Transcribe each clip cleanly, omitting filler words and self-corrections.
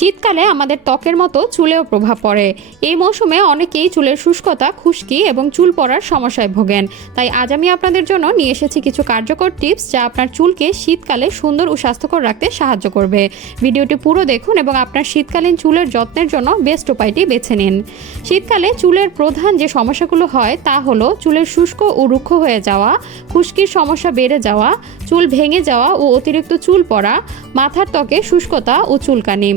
শীতকালে আমাদের ত্বকের মতো চুলেও প্রভাব পড়ে। এই মৌসুমে অনেকেই চুলের শুষ্কতা, খুশকি এবং চুল পড়ার সমস্যায় ভোগেন। তাই আজ আমি আপনাদের জন্য নিয়ে এসেছি কিছু কার্যকর টিপস যা আপনার চুলকে শীতকালে সুন্দর ও স্বাস্থ্যকর রাখতে সাহায্য করবে। ভিডিওটি পুরো দেখুন এবং আপনার শীতকালীন চুলের যত্নের জন্য বেস্ট উপায়টি বেছে নিন। শীতকালে চুলের প্রধান যে সমস্যাগুলো হয় তা হলো চুলের শুষ্ক ও রুক্ষ হয়ে যাওয়া, খুশকির সমস্যা বেড়ে যাওয়া, চুল ভেঙে যাওয়া ও অতিরিক্ত চুল পড়া, মাথার ত্বকে শুষ্কতা ও চুলকানি।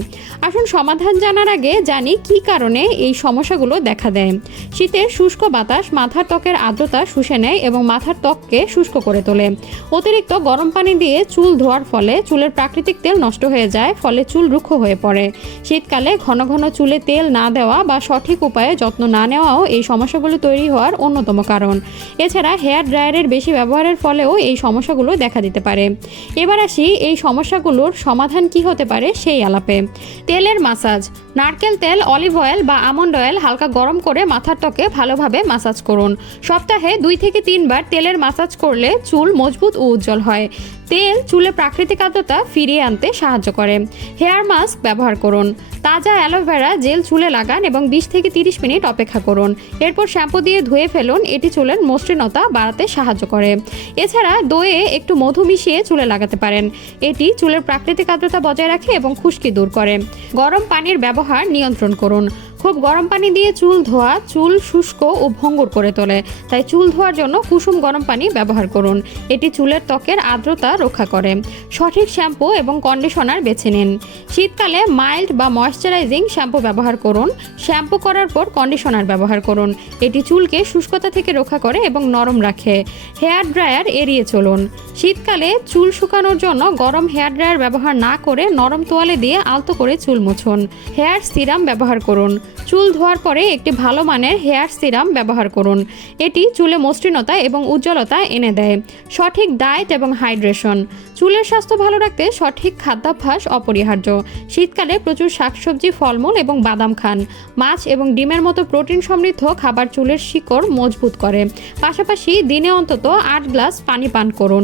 আসুন সমাধান জানার আগে জানি কী কারণে এই সমস্যাগুলো দেখা দেয়। শীতের শুষ্ক বাতাস মাথার ত্বকের আর্দ্রতা শুষে নেয় এবং মাথার ত্বককে শুষ্ক করে তোলে। অতিরিক্ত গরম পানি দিয়ে চুল ধোয়ার ফলে চুলের প্রাকৃতিক তেল নষ্ট হয়ে যায়, ফলে চুল রুক্ষ হয়ে পড়ে। শীতকালে ঘন ঘন চুলে তেল না দেওয়া বা সঠিক উপায়ে যত্ন না নেওয়াও এই সমস্যাগুলো তৈরি হওয়ার অন্যতম কারণ। এছাড়া হেয়ার ড্রায়ারের বেশি ব্যবহারের ফলেও এই সমস্যাগুলো দেখা দিতে পারে। এবার আসি এই সমস্যাগুলোর সমাধান কি হতে পারে সেই আলাপে। তেলের মাসাজ। নারকেল তেল, অলিভ অয়েল বা আমন্ড অয়েল হালকা গরম করে মাথার ত্বকে ভালোভাবে মাসাজ করুন। সপ্তাহে 2 থেকে 3 বার তেলের মাসাজ করলে চুল মজবুত ও উজ্জ্বল হয়। তেল চুলে প্রাকৃতিক আর্দ্রতা ফিরিয়ে আনতে সাহায্য করে। হেয়ার মাস্ক ব্যবহার করুন। তাজা অ্যালোভেরা জেল চুলে লাগান এবং 20 থেকে 30 মিনিট অপেক্ষা করুন। এরপর শ্যাম্পু দিয়ে ধুয়ে ফেলুন। এটি চুলের মসৃণতা বাড়াতে সাহায্য করে। এছাড়া দইয়ে একটু মধু মিশিয়ে চুলে লাগাতে পারেন। এটি চুলের প্রাকৃতিক আর্দ্রতা বজায় রাখে এবং খুশকি দূর করে। গরম পানির ব্যবহার নিয়ন্ত্রণ করুন। খুব গরম পানি দিয়ে চুল ধোয়া চুল শুষ্ক ও ভঙ্গুর করে তোলে। তাই চুল ধোয়ার জন্য কুসুম গরম পানি ব্যবহার করুন। এটি চুলের ত্বকের আর্দ্রতা রক্ষা করে। সঠিক শ্যাম্পু এবং কন্ডিশনার বেছে নিন। শীতকালে মাইল্ড বা ময়েশ্চারাইজিং শ্যাম্পু ব্যবহার করুন। শ্যাম্পু করার পর কন্ডিশনার ব্যবহার করুন। এটি চুলকে শুষ্কতা থেকে রক্ষা করে এবং নরম রাখে। হেয়ার ড্রায়ার এড়িয়ে চলুন। শীতকালে চুল শুকানোর জন্য গরম হেয়ার ড্রায়ার ব্যবহার না করে নরম তোয়ালে দিয়ে আলতো করে চুল মুছুন। হেয়ার সিরাম ব্যবহার করুন। চুল ধোয়ার পরে একটি ভালো মানের হেয়ার সিরাম ব্যবহার করুন। এটি চুলে মসৃণতা এবং উজ্জ্বলতা এনে দেয়। সঠিক ডায়েট এবং হাইড্রেশন। চুলের স্বাস্থ্য ভালো রাখতে সঠিক খাদ্যাভ্যাস অপরিহার্য। শীতকালে প্রচুর শাকসবজি, ফলমূল এবং বাদাম খান। মাছ এবং ডিমের মতো প্রোটিন সমৃদ্ধ খাবার চুলের শিকড় মজবুত করে। পাশাপাশি দিনে অন্তত 8 গ্লাস পানি পান করুন।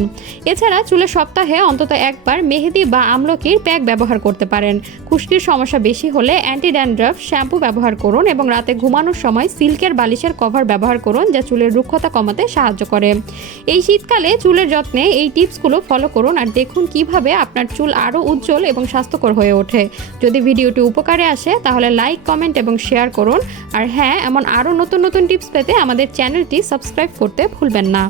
এছাড়া চুলে সপ্তাহে অন্তত একবার মেহেদি বা আমলকির প্যাক ব্যবহার করতে পারেন। খুশকির সমস্যা বেশি হলে অ্যান্টি ড্যান্ড্রাফ শ্যাম্পু ব্যবহার করুন এবং রাতে ঘুমানোর সময় সিল্কের বালিশের কভার ব্যবহার করুন যা চুলের রুক্ষতা কমাতে সাহায্য করে। এই শীতকালে চুলের যত্নে এই টিপসগুলো ফলো করুন আর দেখুন কিভাবে আপনার চুল আরও উজ্জ্বল এবং স্বাস্থ্যকর হয়ে ওঠে। যদি ভিডিওটি উপকারে আসে তাহলে লাইক, কমেন্ট এবং শেয়ার করুন। আর হ্যাঁ, এমন আরও নতুন নতুন টিপস পেতে আমাদের চ্যানেলটি সাবস্ক্রাইব করতে ভুলবেন না।